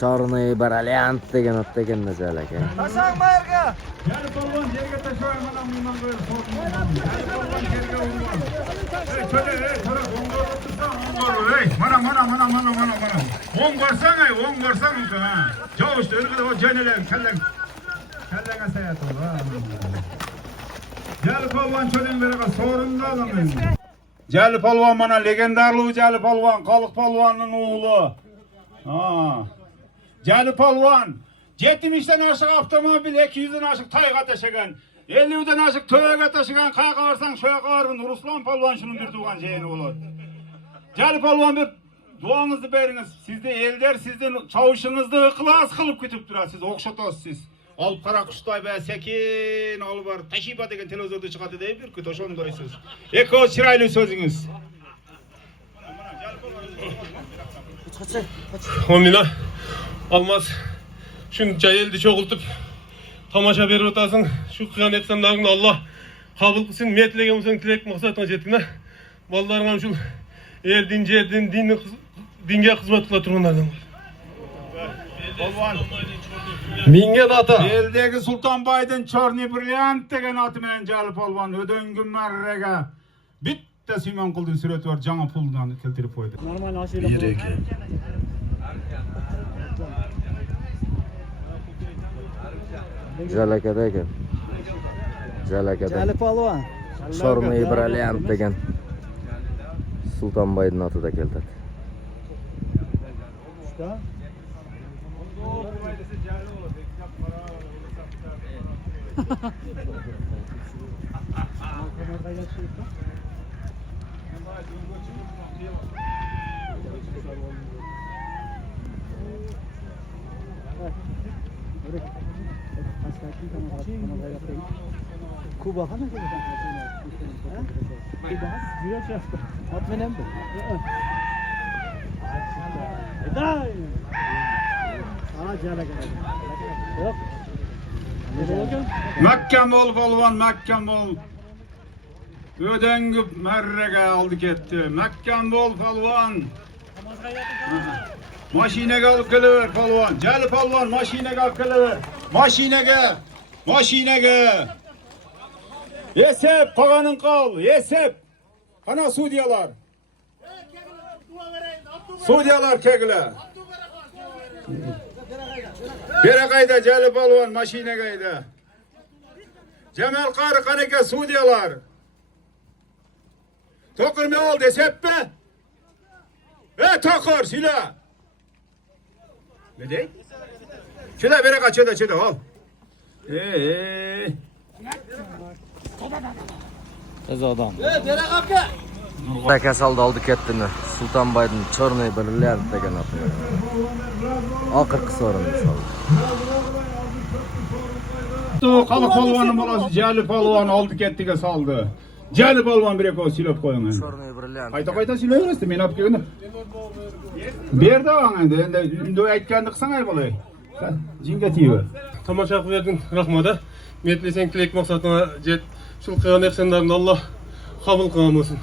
Черный бриллиант degan otda ekan Nazal aka. Tasang mayerga. Gel balon yerga tashlay mana bundan böyle sorun. Yerga urgan. Şöyle mana. On görsen ay, on görsen ha. Joş ölgüde o cenelen kelleng sayat ol ha. Gel balon çölün verga sorun da adam. Cali Palvan mana legendarlı Cali Palvan, Kalık Palvan'ın oğlu. Ha. Cali Palvan 70'den aşık avtomobil, 200'den aşık tayga taşıgan, 50'den aşık töğe taşıgan, kayga varsan şöyle varın, Ruslan Palvan şunun bir tuğan şeyini olur. Cali Palvan bir duanızı beriniz. Sizde elder sizden çavuşunuzda ıklas kılıp kütüp durar, siz okşatasız siz. Alıp kara kuştay be sekin alıp var. Taşiba degen televizorda çıkardı deyip bir küt oşon doysunuz. Eko çıraylı sözünüz. Omnina almaz. Şunca eldi çoğultup tamaşa berip otasın. Şu kıyan etsenlerini Allah kabul kılsın. Metlegen sen tilek maksatına jetine. Ballarına şu el dince dinge hizmet kıla turgunlardan. Palvan. Minge data. Eldeki Sultanbay'dan Çorni Brilliant degen atı menen Cali Palvan ödöngü marrege. Bitte Simen kıldın süret var жаңа puldan keltirip koydu. Normal aşıyla. Nazal akada ekan. Nazal akada. Cali Palvan. Черный бриллиант degan Sultonbayning otida keltirdi. Kuba hana geldi. Kuba güzel yaptı. Atmenem de. Dai. Cala geldi. Yok. Mekkem ol Palvan, Mekkem ol. Ödöngü marrege aldı gitti. Mekkem ol Palvan. Maşinege alıp geliver Palvan. Cali Palvan maşinege alıp geliver. Maşinege. Yesep, kaganın kal, yesep. Kana Suudiyalar. Suudiyalar kegile. Bere kayda Cali Palvan maşine kayda. Cemal Karı kaneke Suudiyalar. Tokur ne oldu hesep mi? Tokur silah. Ne dey? Şöyle bere kaç çöde al. Öz adam. Akasi oldi oldi ketdini. Sultonbayning Черный бриллиант degan oti. Oxirgi so'rinni soldi. Kalık Palvan'ın balası Cali Palvan aldı kettige saldı. Cali Palvan bir eko silop koyun. Черный бриллиант. Kayta silöveresti men alıp geldim. Berdi bana endi ünde aytgandy qısang bolay. Jinga tiýiber. Tamaşa kıverdin rahmada. Metlesen tilek maksatına jet. Şu kıyan etsenlerini Allah kabul kılmasın.